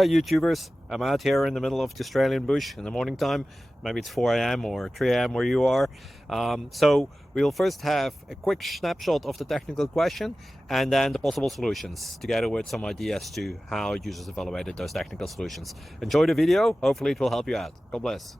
Hi YouTubers, I'm out here in the middle of the Australian bush in the morning time. Maybe it's 4 a.m. or 3 a.m. where you are. So we'll first have a quick snapshot of the technical question and then the possible solutions, together with some ideas to how users evaluated those technical solutions. Enjoy the video, hopefully it will help you out. God bless.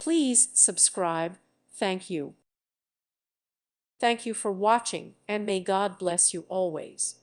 Please subscribe. Thank you. Thank you for watching, and may God bless you always.